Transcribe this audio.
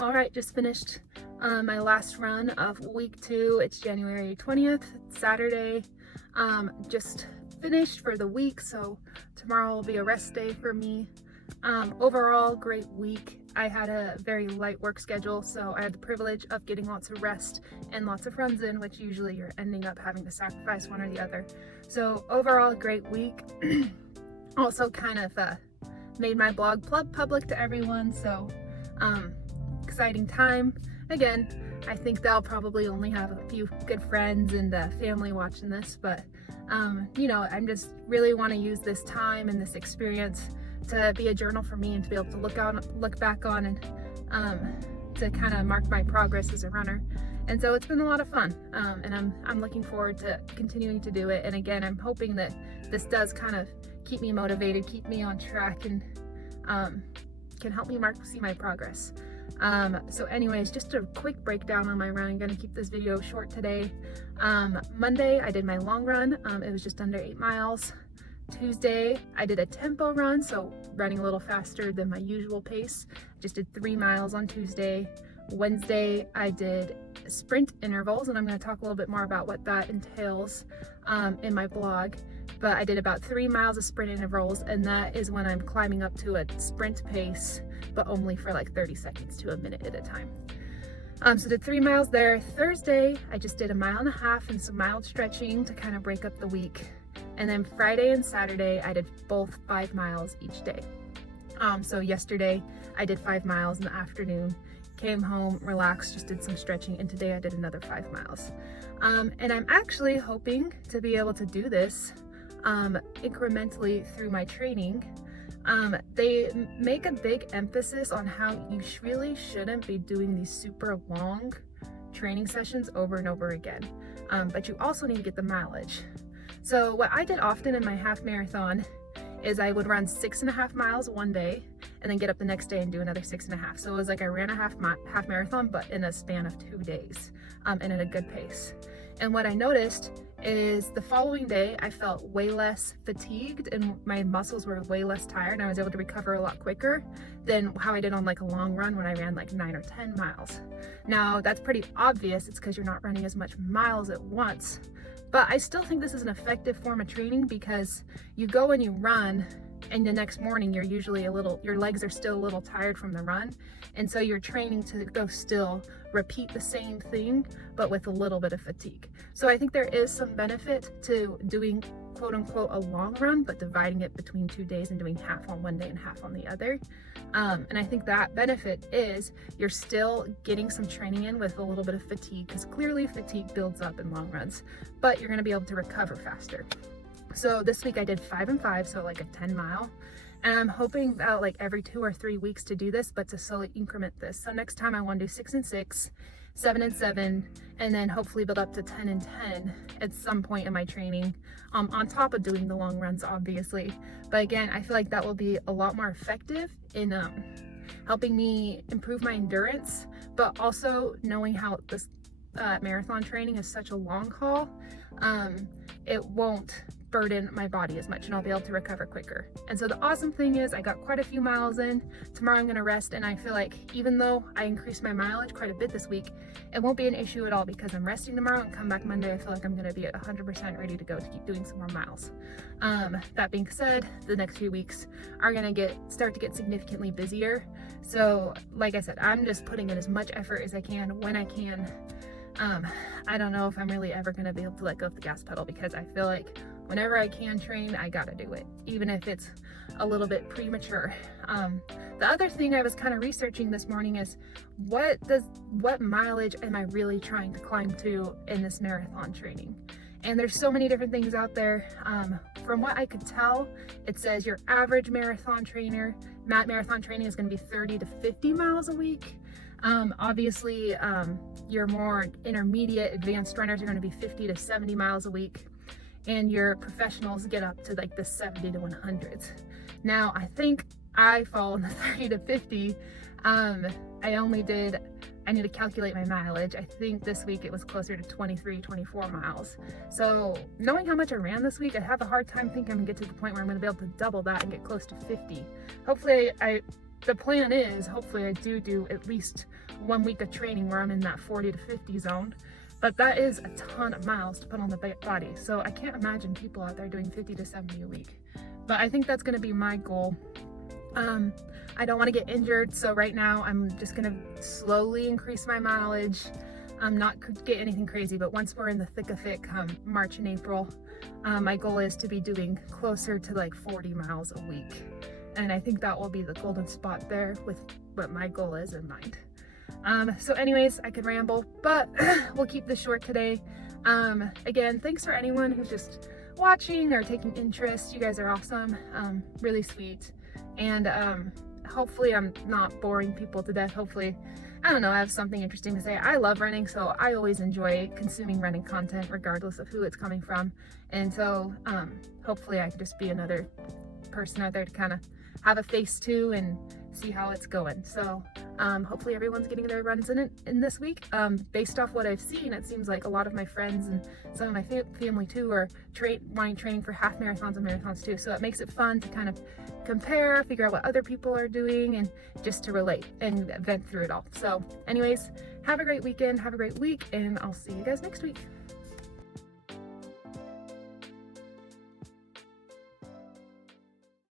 All right, just finished my last run of week 2. It's January 20th, Saturday. Just finished for the week, so tomorrow will be a rest day for me. Overall, great week. I had a very light work schedule, so I had the privilege of getting lots of rest and lots of runs in, which usually you're ending up having to sacrifice one or the other. So overall, great week. Also kind of made my blog public to everyone, so exciting time. Again, I think they'll probably only have a few good friends and family watching this, but you know, I'm just really want to use this time and this experience to be a journal for me and to be able to look back on and to kind of mark my progress as a runner. And so it's been a lot of fun, and I'm looking forward to continuing to do it. And again, I'm hoping that this does kind of keep me motivated, keep me on track, and can help me see my progress. So anyways, just a quick breakdown on my run. I'm gonna keep this video short today. Monday, I did my long run. It was just under 8 miles. Tuesday, I did a tempo run, so running a little faster than my usual pace. Just did 3 miles on Tuesday. Wednesday, I did sprint intervals, and I'm going to talk a little bit more about what that entails in my blog. But I did about 3 miles of sprint intervals, and that is when I'm climbing up to a sprint pace, but only for like 30 seconds to a minute at a time. So did 3 miles there. Thursday, I just did 1.5 miles and some mild stretching to kind of break up the week. And then Friday and Saturday, I did both 5 miles each day. So yesterday, I did 5 miles in the afternoon, came home, relaxed, just did some stretching, and today I did another 5 miles. And I'm actually hoping to be able to do this incrementally through my training. They make a big emphasis on how you really shouldn't be doing these super long training sessions over and over again, but you also need to get the mileage. So what I did often in my half marathon is I would run 6.5 miles one day and then get up the next day and do another 6.5. So it was like I ran a half marathon, but in a span of 2 days, and at a good pace. And what I noticed is the following day, I felt way less fatigued and my muscles were way less tired, and I was able to recover a lot quicker than how I did on like a long run when I ran like 9 or 10 miles. Now that's pretty obvious. It's because you're not running as much miles at once. But I still think this is an effective form of training because you go and you run, and the next morning you're usually your legs are still a little tired from the run. And so you're training to go still repeat the same thing, but with a little bit of fatigue. So I think there is some benefit to doing quote unquote a long run, but dividing it between 2 days and doing half on one day and half on the other. And I think that benefit is you're still getting some training in with a little bit of fatigue, because clearly fatigue builds up in long runs, but you're going to be able to recover faster. So this week I did 5 and 5, so like a 10 mile. And I'm hoping that like every 2 or 3 weeks to do this, but to slowly increment this. So next time I want to do 6 and 6, 7 and 7, and then hopefully build up to 10 and 10 at some point in my training, on top of doing the long runs, obviously. But again, I feel like that will be a lot more effective in helping me improve my endurance, but also knowing how this marathon training is such a long haul, it won't burden my body as much and I'll be able to recover quicker. And so the awesome thing is I got quite a few miles in. Tomorrow I'm going to rest, and I feel like even though I increased my mileage quite a bit this week, it won't be an issue at all because I'm resting tomorrow and come back Monday. I feel like I'm going to be at 100% ready to go to keep doing some more miles. That being said, the next few weeks are going to start to get significantly busier. So like I said, I'm just putting in as much effort as I can when I can. I don't know if I'm really ever going to be able to let go of the gas pedal, because I feel like whenever I can train, I gotta do it, even if it's a little bit premature. The other thing I was kind of researching this morning is what mileage am I really trying to climb to in this marathon training? And there's so many different things out there. From what I could tell, it says your average marathon training is going to be 30 to 50 miles a week. Obviously, your more intermediate advanced runners are going to be 50 to 70 miles a week. And your professionals get up to like the 70 to 100s. Now, I think I fall in the 30 to 50. I need to calculate my mileage. I think this week it was closer to 23, 24 miles. So knowing how much I ran this week, I have a hard time thinking I'm gonna get to the point where I'm gonna be able to double that and get close to 50. Hopefully the plan is, hopefully I do at least 1 week of training where I'm in that 40 to 50 zone. But that is a ton of miles to put on the body. So I can't imagine people out there doing 50 to 70 a week. But I think that's gonna be my goal. I don't wanna get injured. So right now I'm just gonna slowly increase my mileage. Not get anything crazy, but once we're in the thick of it come March and April, my goal is to be doing closer to like 40 miles a week. And I think that will be the golden spot there with what my goal is in mind. So anyways, I could ramble, but we'll keep this short today. Again, thanks for anyone who's just watching or taking interest. You guys are awesome, really sweet. And hopefully I'm not boring people to death. Hopefully, I don't know, I have something interesting to say. I love running, so I always enjoy consuming running content regardless of who it's coming from. And so hopefully I can just be another person out there to kind of have a face to and see how it's going. So hopefully everyone's getting their runs in this week. Based off what I've seen, it seems like a lot of my friends and some of my family too are training for half marathons and marathons too. So it makes it fun to kind of compare, figure out what other people are doing, and just to relate and vent through it all. So anyways, have a great weekend, have a great week, and I'll see you guys next week.